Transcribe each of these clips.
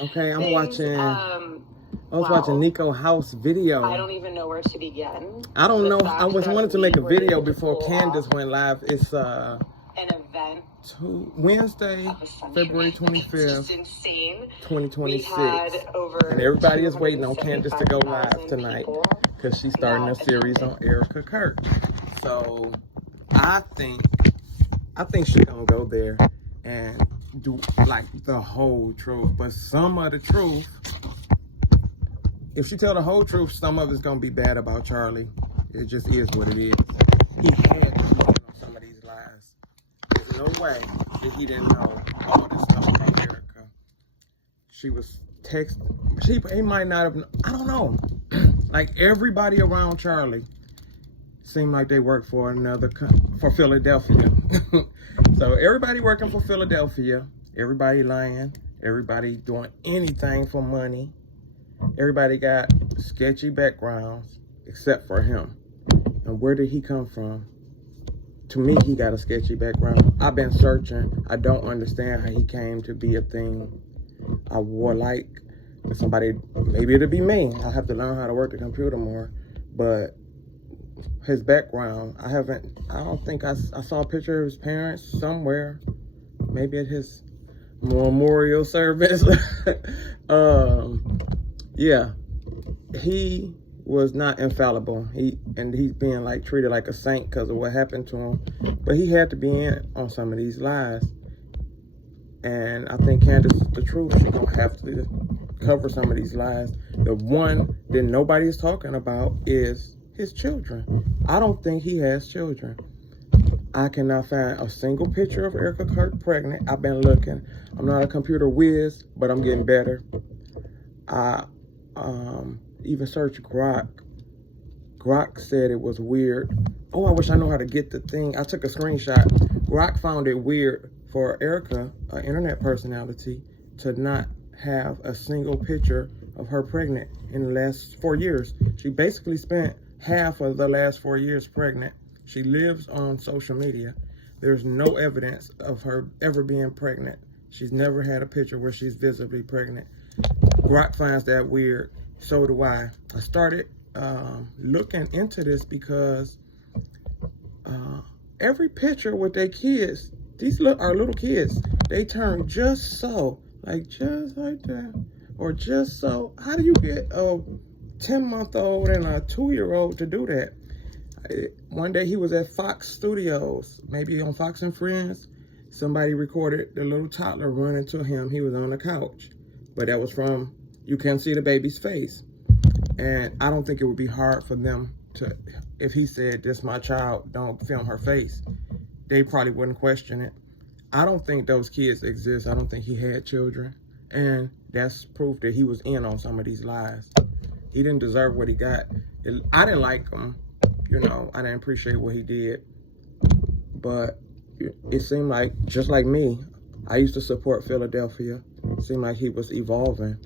Okay, I'm things. watching. I was watching Nico House video. I don't even know where to begin. I don't know. I wanted to make a video before Candace went live. It's an event. Wednesday, February 25th, Just insane. 2026. And everybody is waiting on Candace to go live tonight because she's starting a series on Erika Kirk. So I think she's gonna go there and do like the whole truth, but some of the truth. If she tell the whole truth, some of it's gonna be bad about Charlie. It just is what it is. He had to know some of these lies. There's no way that he didn't know all this stuff about Erika. She was texting. He might not have. I don't know. Like everybody around Charlie seemed like they worked for for Philadelphia. So everybody working for Philadelphia. Everybody lying. Everybody doing anything for money. Everybody got sketchy backgrounds except for him. And where did he come from? To me, he got a sketchy background. I've been searching. I don't understand how he came to be a thing. I would like somebody, maybe it'll be me. I have to learn how to work the computer more. But his background, I don't think I saw a picture of his parents somewhere. Maybe at his memorial service. Yeah, he was not infallible. He's being like treated like a saint because of what happened to him. But he had to be in on some of these lies. And I think Candace is the truth. She's gonna have to cover some of these lies. The one that nobody is talking about is his children. I don't think he has children. I cannot find a single picture of Erika Kirk pregnant. I've been looking. I'm not a computer whiz, but I'm getting better. I even searched Grok. Grok said it was weird. Oh, I wish I knew how to get the thing. I took a screenshot. Grok found it weird for Erika, an internet personality, to not have a single picture of her pregnant in the last 4 years. She basically spent half of the last 4 years pregnant. She lives on social media. There's no evidence of her ever being pregnant. She's never had a picture where she's visibly pregnant. Grok finds that weird. So do I. I started looking into this because every picture with their kids, these are little kids. They turn just so, like just like that, or just so. How do you get a 10-month-old and a 2-year-old to do that? One day he was at Fox Studios, maybe on Fox and Friends. Somebody recorded the little toddler running to him. He was on the couch. But that was from, you can't see the baby's face. And I don't think it would be hard for them to, if he said, this my child, don't film her face, they probably wouldn't question it. I don't think those kids exist. I don't think he had children. And that's proof that he was in on some of these lies. He didn't deserve what he got. I didn't like him. You know, I didn't appreciate what he did. But it seemed like, just like me, I used to support Philadelphia. It seemed like he was evolving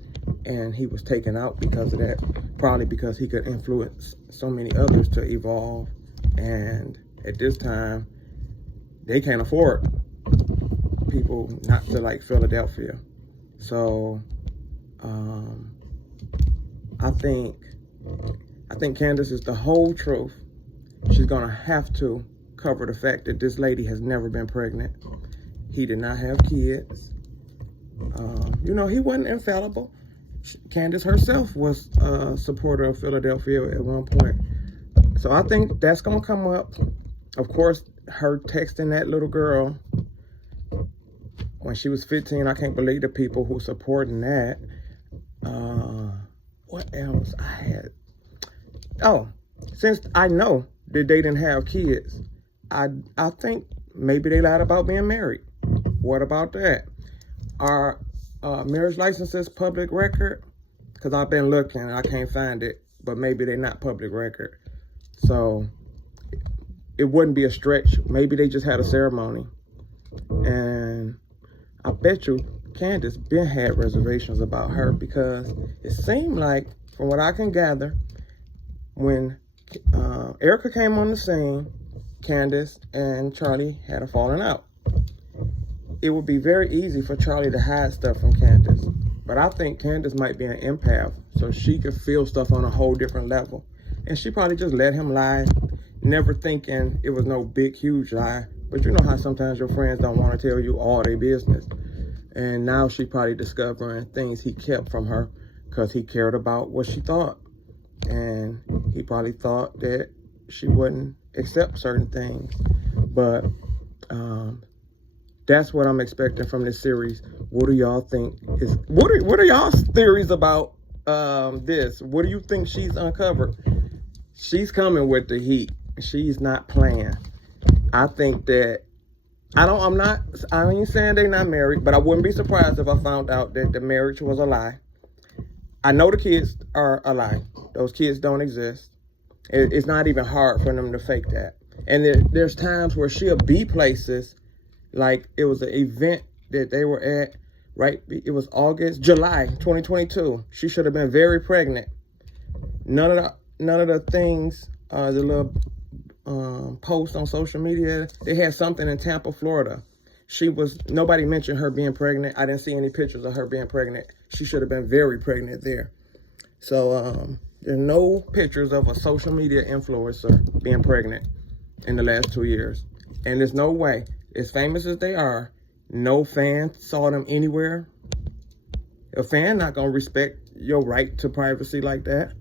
and he was taken out because of that. Probably because he could influence so many others to evolve. And at this time, they can't afford people not to like Philadelphia. So I think Candace is the whole truth. She's gonna have to cover the fact that this lady has never been pregnant. He did not have kids. You know, he wasn't infallible. Candace herself was a supporter of Philadelphia at one point. So I think that's gonna come up. Of course, her texting that little girl when she was 15, I can't believe the people who supporting that. What else I had? Oh, since I know that they didn't have kids, I think maybe they lied about being married. What about that? Are marriage licenses public record? Because I've been looking and I can't find it, but maybe they're not public record. So it wouldn't be a stretch. Maybe they just had a ceremony. And I bet you Candace been had reservations about her because it seemed like, from what I can gather, when Erika came on the scene, Candace and Charlie had a falling out. It would be very easy for Charlie to hide stuff from Candace. But I think Candace might be an empath, so she could feel stuff on a whole different level. And she probably just let him lie, never thinking it was no big, huge lie. But you know how sometimes your friends don't want to tell you all their business. And now she probably discovering things he kept from her because he cared about what she thought. And he probably thought that she wouldn't accept certain things. But that's what I'm expecting from this series. What do y'all think is, what are y'all's theories about this? What do you think she's uncovered? She's coming with the heat. She's not playing. I think that, I ain't saying they're not married, but I wouldn't be surprised if I found out that the marriage was a lie. I know the kids are a lie. Those kids don't exist. It's not even hard for them to fake that. And there's times where she'll be places, like it was an event that they were at, right? It was July 2022. She should have been very pregnant. None of the things, the little posts on social media, they had something in Tampa, Florida. Nobody mentioned her being pregnant. I didn't see any pictures of her being pregnant. She should have been very pregnant there. So there's no pictures of a social media influencer being pregnant in the last 2 years. And there's no way, as famous as they are, no fan saw them anywhere. A fan not gonna respect your right to privacy like that.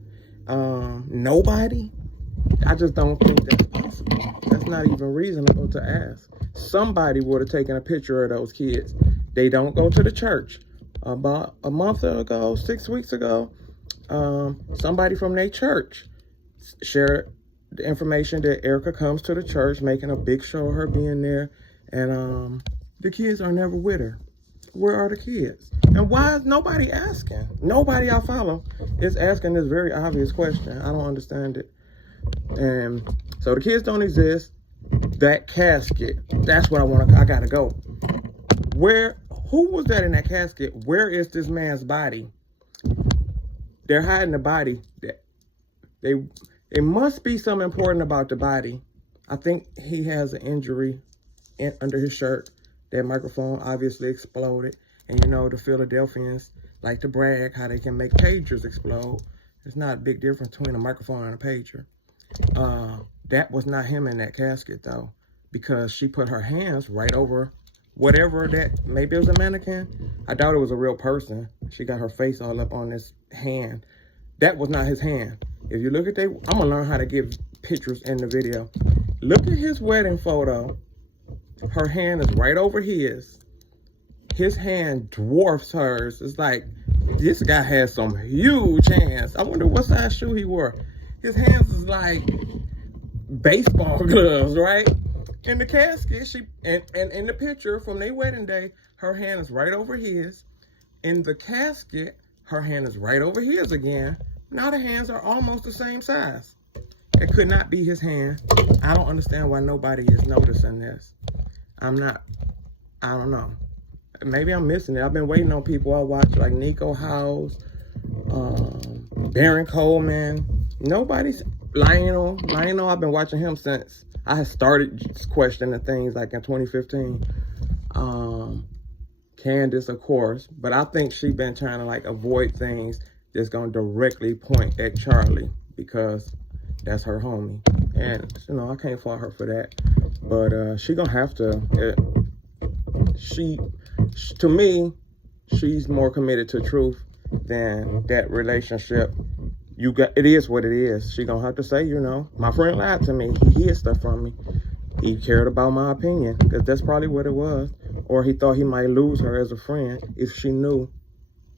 Nobody. I just don't think that's possible. That's not even reasonable to ask. Somebody would have taken a picture of those kids. They don't go to the church. About a month ago, 6 weeks ago, somebody from their church shared the information that Erika comes to the church, making a big show of her being there, and the kids are never with her. Where are the kids? And why is nobody asking? Nobody I follow is asking this very obvious question. I don't understand it. And so the kids don't exist. That casket, that's what I gotta go. Who was that in that casket? Where is this man's body? They're hiding the body. It must be something important about the body. I think he has an injury under his shirt. That microphone obviously exploded. And you know, the Philadelphians like to brag how they can make pagers explode. There's not a big difference between a microphone and a pager. That was not him in that casket though, because she put her hands right over whatever that, maybe it was a mannequin. I doubt it was a real person. She got her face all up on this hand. That was not his hand. If you look at I'm gonna learn how to give pictures in the video. Look at his wedding photo. Her hand is right over his. His hand dwarfs hers. It's like, this guy has some huge hands. I wonder what size shoe he wore. His hands is like baseball gloves, right? In the casket, and in the picture from their wedding day, her hand is right over his. In the casket, her hand is right over his again. Now the hands are almost the same size. It could not be his hand. I don't understand why nobody is noticing this. I don't know. Maybe I'm missing it. I've been waiting on people I watch, like Nico House, Baron Coleman. Nobody's, Lionel, I've been watching him since I had started questioning things like in 2015. Candace, of course, but I think she's been trying to like avoid things that's gonna directly point at Charlie because that's her homie. And you know, I can't fault her for that. But she gonna have to, to me, she's more committed to truth than that relationship. It is what it is. She gonna have to say, you know, my friend lied to me. He hid stuff from me. He cared about my opinion, because that's probably what it was. Or he thought he might lose her as a friend if she knew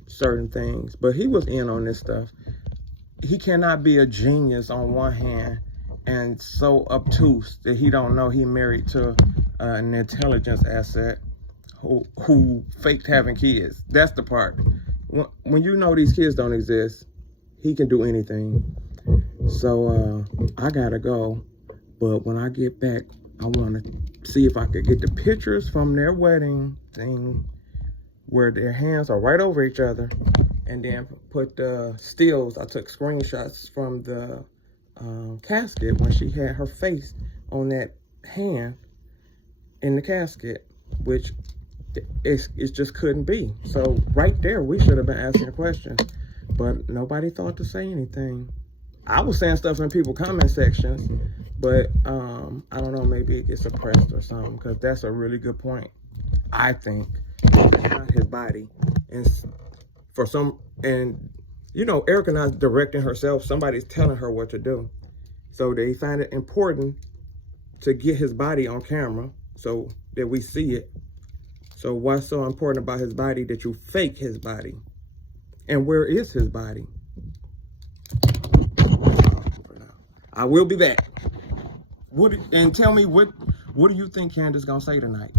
certain things. But he was in on this stuff. He cannot be a genius on one hand and so obtuse that he don't know he married to an intelligence asset who faked having kids. That's the part. When you know these kids don't exist, he can do anything. So I gotta go. But when I get back, I want to see if I could get the pictures from their wedding thing where their hands are right over each other, and then put the stills. I took screenshots from the casket when she had her face on that hand in the casket, which it just couldn't be. So right there, we should have been asking questions, but nobody thought to say anything. I was saying stuff in people comment sections, but I don't know, maybe it gets suppressed or something, because that's a really good point. I think that's not his body, and Erika not directing herself. Somebody's telling her what to do, so they find it important to get his body on camera so that we see it. So what's so important about his body that you fake his body? And where is his body? I will be back. And tell me, what do you think Candace gonna say tonight?